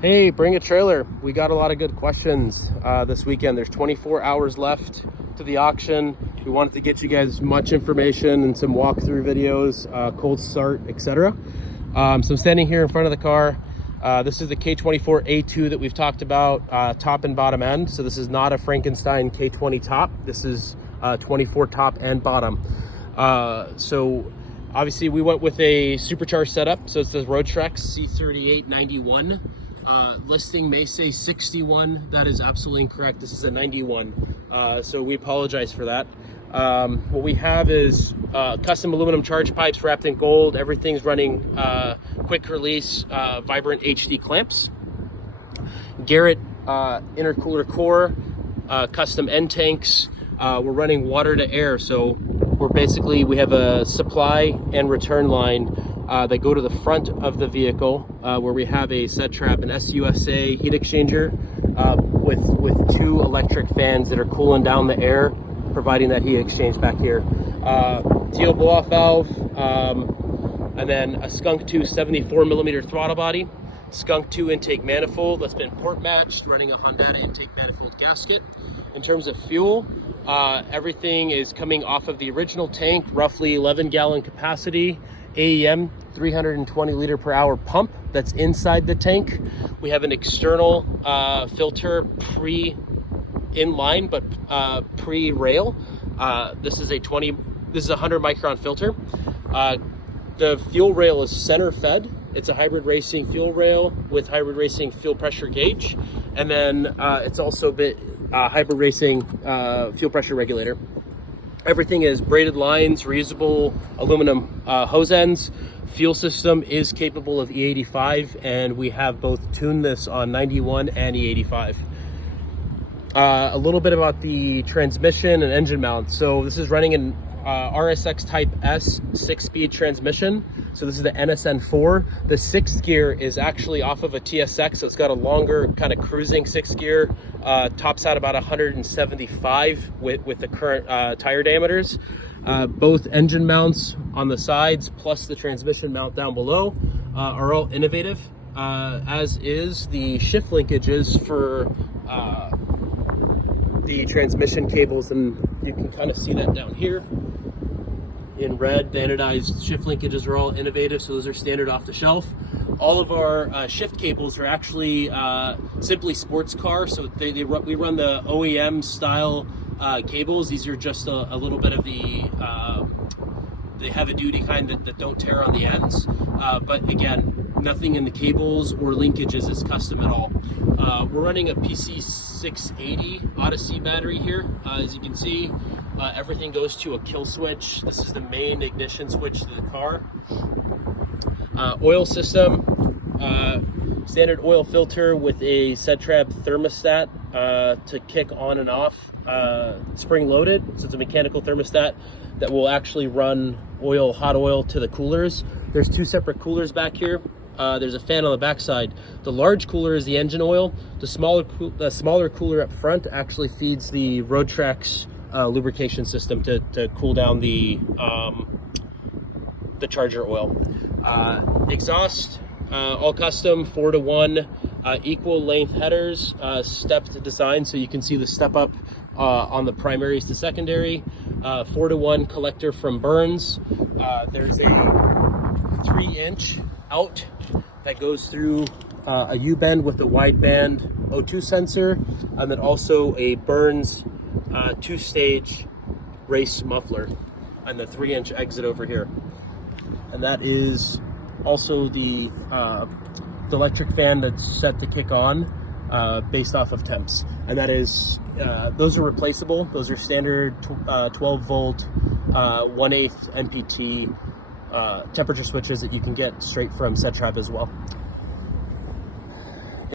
Hey, bring a trailer. We got a lot of good questions this weekend. There's 24 hours left to the auction. We wanted to get you guys much information and some walkthrough videos, cold start, etc. So I'm standing here in front of the car. This is the K24A2 that we've talked about, top and bottom end. So this is not a Frankenstein K20 top. This is 24 top and bottom. So obviously we went with a supercharged setup. So it's the Roadtrex C3891. Listing may say 61. That is absolutely incorrect. This is a 91. So we apologize for that. What we have is custom aluminum charge pipes wrapped in gold. Everything's running quick release, vibrant HD clamps. Garrett intercooler core, custom end tanks. We're running water to air. So we have a supply and return line that go to the front of the vehicle, where we have a set trap, an SUSA heat exchanger with two electric fans that are cooling down the air, providing that heat exchange back here. TL blow-off valve, and then a Skunk 2 74mm throttle body, Skunk 2 intake manifold that's been port matched, running a Honda intake manifold gasket. In terms of fuel, everything is coming off of the original tank, roughly 11-gallon capacity, AEM 320 liter per hour pump that's inside the tank. We have an external filter pre-inline, but pre-rail. This is a 100 micron filter. The fuel rail is center fed. It's a hybrid racing fuel rail with hybrid racing fuel pressure gauge. And then it's also hybrid racing fuel pressure regulator. Everything is braided lines, reusable aluminum hose ends. Fuel system is capable of E85, and we have both tuned this on 91 and E85. A little bit about the transmission and engine mount. So this is running an RSX Type S 6-speed transmission. So this is the NSN4. The 6th gear is actually off of a TSX, so it's got a longer kind of cruising 6th gear. Tops out about 175 with the current tire diameters. Both engine mounts on the sides plus the transmission mount down below are all innovative, as is the shift linkages for the transmission cables, and you can kind of see that down here in red. The anodized shift linkages are all innovative, so those are standard off the shelf. All of our shift cables are actually simply sports car, so we run the OEM style cables. These are just a little bit of the heavy duty kind that don't tear on the ends, but again, nothing in the cables or linkages is custom at all. We're running a PC680 Odyssey battery here. As you can see, everything goes to a kill switch. This is the main ignition switch to the car. Oil system, standard oil filter with a set trap thermostat to kick on and off, spring loaded. So it's a mechanical thermostat that will actually run hot oil to the coolers. There's two separate coolers back here. There's a fan on the back side. The large cooler is the engine oil. The smaller cooler up front actually feeds the Roadtrex lubrication system to cool down the charger oil. Exhaust, all custom, 4-to-1, equal length headers, stepped design, so you can see the step up on the primaries to secondary. 4-to-1 collector from Burns. There's a 3-inch out that goes through a U-bend with a wideband O2 sensor, and then also a Burns 2-stage race muffler, and the 3-inch exit over here. And that is also the electric fan that's set to kick on based off of temps. And that is, those are replaceable. Those are standard 12 volt, 1/8 NPT temperature switches that you can get straight from set trap as well.